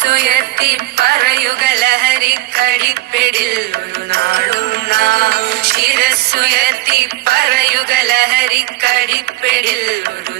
മനസ്സുയർത്തി പറയുക ലഹരിക്കടിപ്പിടിൽ ഒരു നാളും നാം. ശിരസ്സുയർത്തി പറയുക ലഹരിക്കടിപ്പിടിൽ ഒരു